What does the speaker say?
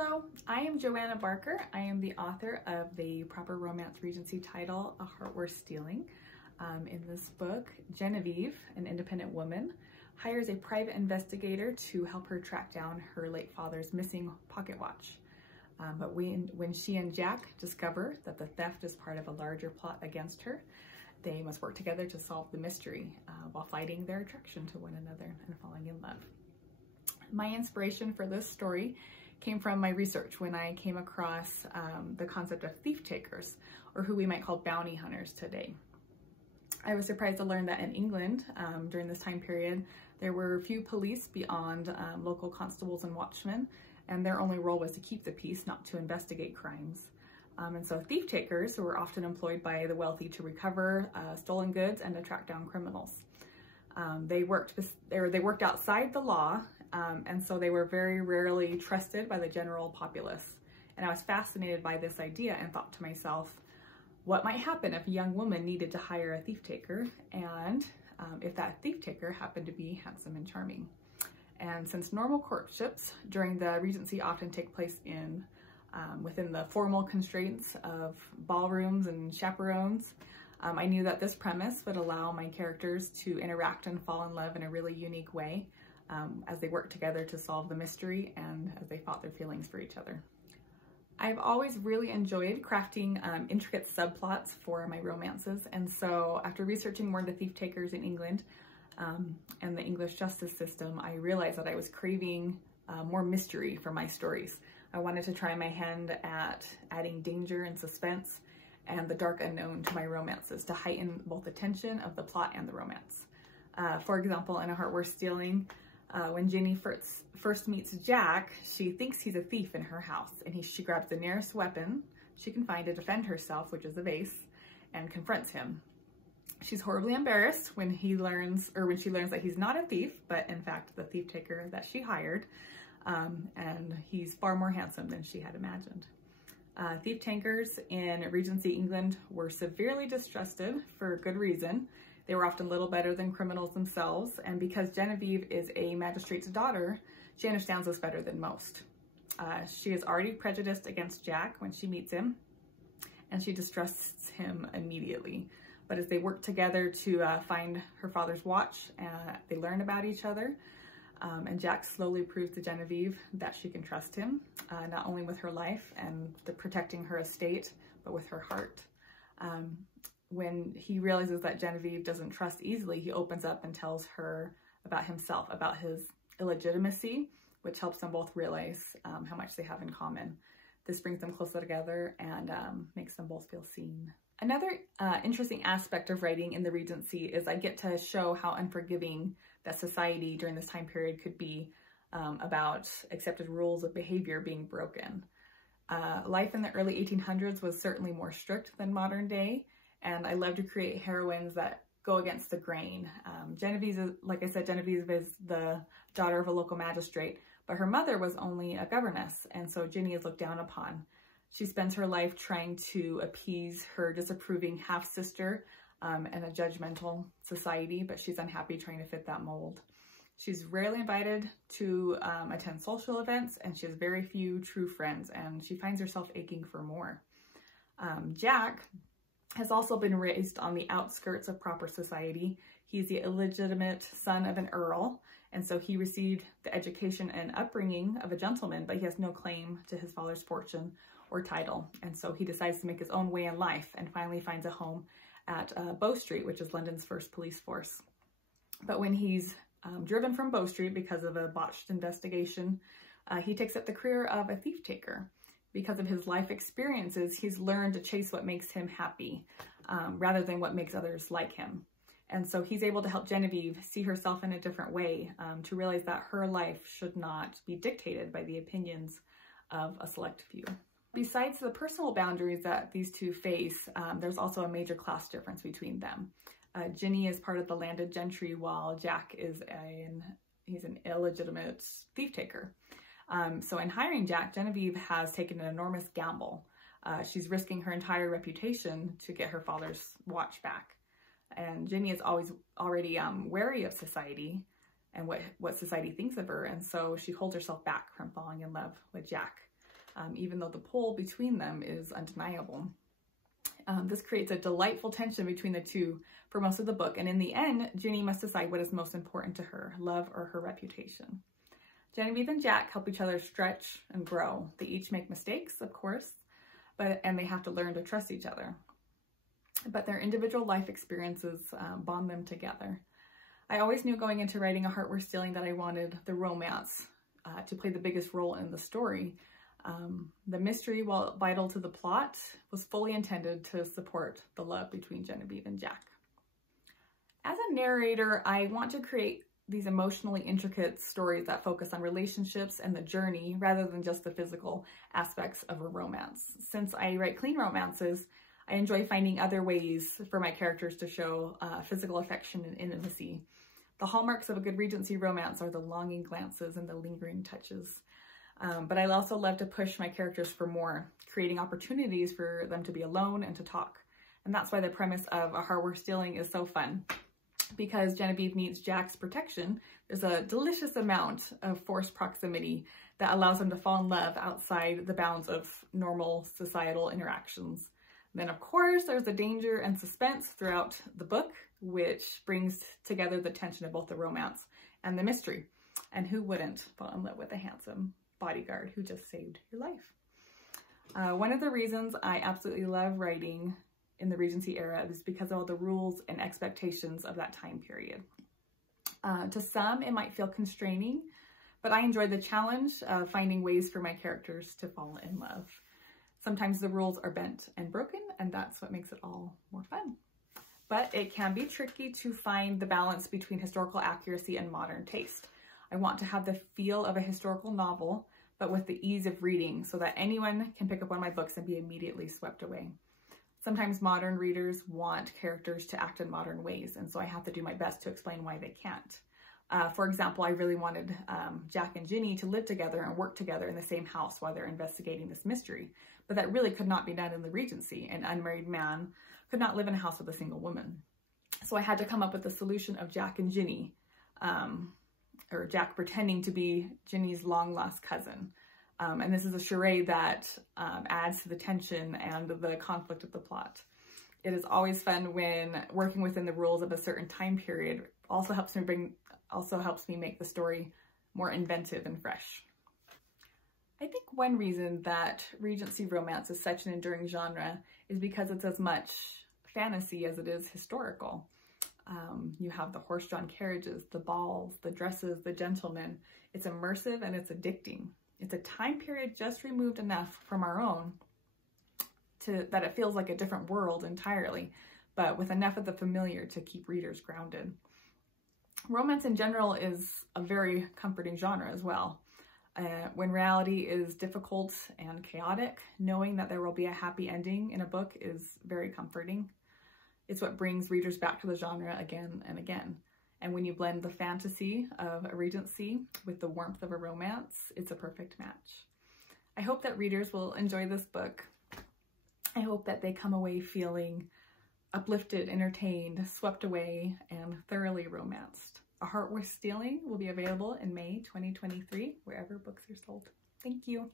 Hello, I am Joanna Barker. I am the author of the proper romance Regency title, A Heart Worth Stealing. In this book, Genevieve, an independent woman, hires a private investigator to help her track down her late father's missing pocket watch. But when she and Jack discover that the theft is part of a larger plot against her, they must work together to solve the mystery while fighting their attraction to one another and falling in love. My inspiration for this story came from my research when I came across the concept of thief takers, or who we might call bounty hunters today. I was surprised to learn that in England, during this time period, there were few police beyond local constables and watchmen, and their only role was to keep the peace, not to investigate crimes. And so thief takers were often employed by the wealthy to recover stolen goods and to track down criminals. They worked outside the law, and so they were very rarely trusted by the general populace. And I was fascinated by this idea and thought to myself, what might happen if a young woman needed to hire a thief taker, and if that thief taker happened to be handsome and charming? And since normal courtships during the Regency often take place within the formal constraints of ballrooms and chaperones, I knew that this premise would allow my characters to interact and fall in love in a really unique way as they worked together to solve the mystery and as they fought their feelings for each other. I've always really enjoyed crafting intricate subplots for my romances, and so after researching more into thief takers in England and the English justice system, I realized that I was craving more mystery for my stories. I wanted to try my hand at adding danger and suspense and the dark unknown to my romances to heighten both the tension of the plot and the romance. For example, in A Heart Worth Stealing, when Ginny first meets Jack, she thinks he's a thief in her house, and she grabs the nearest weapon she can find to defend herself, which is a vase, and confronts him. She's horribly embarrassed when she learns that he's not a thief, but in fact the thief taker that she hired, and he's far more handsome than she had imagined. Thief takers in Regency England were severely distrusted for good reason. They were often little better than criminals themselves, and because Genevieve is a magistrate's daughter, she understands this better than most. She is already prejudiced against Jack when she meets him, and she distrusts him immediately. But as they work together to find her father's watch, they learn about each other, and Jack slowly proves to Genevieve that she can trust him, not only with her life and protecting her estate, but with her heart. When he realizes that Genevieve doesn't trust easily, he opens up and tells her about himself, about his illegitimacy, which helps them both realize how much they have in common. This brings them closer together and makes them both feel seen. Another interesting aspect of writing in the Regency is I get to show how unforgiving that society during this time period could be about accepted rules of behavior being broken. Life in the early 1800s was certainly more strict than modern day, and I love to create heroines that go against the grain. Genevieve, like I said, Genevieve is the daughter of a local magistrate, but her mother was only a governess, and so Ginny is looked down upon. She spends her life trying to appease her disapproving half-sister in a judgmental society, but she's unhappy trying to fit that mold. She's rarely invited to attend social events, and she has very few true friends, and she finds herself aching for more. Jack has also been raised on the outskirts of proper society. He's the illegitimate son of an earl, and so he received the education and upbringing of a gentleman, but he has no claim to his father's fortune or title. And so he decides to make his own way in life and finally finds a home at Bow Street, which is London's first police force. But when he's driven from Bow Street because of a botched investigation, he takes up the career of a thief taker. Because of his life experiences, he's learned to chase what makes him happy rather than what makes others like him. And so he's able to help Genevieve see herself in a different way, to realize that her life should not be dictated by the opinions of a select few. Besides the personal boundaries that these two face, there's also a major class difference between them. Ginny is part of the landed gentry, while Jack is he's an illegitimate thief taker. So in hiring Jack, Genevieve has taken an enormous gamble. She's risking her entire reputation to get her father's watch back. And Ginny is already wary of society and what society thinks of her, and so she holds herself back from falling in love with Jack. even though the pull between them is undeniable. This creates a delightful tension between the two for most of the book, and in the end, Ginny must decide what is most important to her, love or her reputation. Genevieve and Jack help each other stretch and grow. They each make mistakes, of course, and they have to learn to trust each other. But their individual life experiences bond them together. I always knew going into writing A Heart Worth Stealing that I wanted the romance to play the biggest role in the story. The mystery, while vital to the plot, was fully intended to support the love between Genevieve and Jack. As a narrator, I want to create these emotionally intricate stories that focus on relationships and the journey rather than just the physical aspects of a romance. Since I write clean romances, I enjoy finding other ways for my characters to show physical affection and intimacy. The hallmarks of a good Regency romance are the longing glances and the lingering touches. But I also love to push my characters for more, creating opportunities for them to be alone and to talk. And that's why the premise of A Heart Worth Stealing is so fun. Because Genevieve needs Jack's protection, there's a delicious amount of forced proximity that allows them to fall in love outside the bounds of normal societal interactions. Then, of course, there's the danger and suspense throughout the book, which brings together the tension of both the romance and the mystery. And who wouldn't fall in love with a handsome bodyguard who just saved your life? One of the reasons I absolutely love writing in the Regency era is because of all the rules and expectations of that time period. To some, it might feel constraining, but I enjoy the challenge of finding ways for my characters to fall in love. Sometimes the rules are bent and broken, and that's what makes it all more fun. But it can be tricky to find the balance between historical accuracy and modern taste. I want to have the feel of a historical novel, but with the ease of reading so that anyone can pick up one of my books and be immediately swept away. Sometimes modern readers want characters to act in modern ways, and so I have to do my best to explain why they can't. For example, I really wanted Jack and Ginny to live together and work together in the same house while they're investigating this mystery, but that really could not be done in the Regency. An unmarried man could not live in a house with a single woman. So I had to come up with the solution of Jack and Ginny, or Jack pretending to be Ginny's long-lost cousin. And this is a charade that adds to the tension and the conflict of the plot. It is always fun when working within the rules of a certain time period also helps me make the story more inventive and fresh. I think one reason that Regency romance is such an enduring genre is because it's as much fantasy as it is historical. You have the horse-drawn carriages, the balls, the dresses, the gentlemen. It's immersive and it's addicting. It's a time period just removed enough from our own that it feels like a different world entirely, but with enough of the familiar to keep readers grounded. Romance in general is a very comforting genre as well. When reality is difficult and chaotic, knowing that there will be a happy ending in a book is very comforting. It's what brings readers back to the genre again and again. And when you blend the fantasy of a Regency with the warmth of a romance, it's a perfect match. I hope that readers will enjoy this book. I hope that they come away feeling uplifted, entertained, swept away, and thoroughly romanced. A Heart Worth Stealing will be available in May 2023, wherever books are sold. Thank you.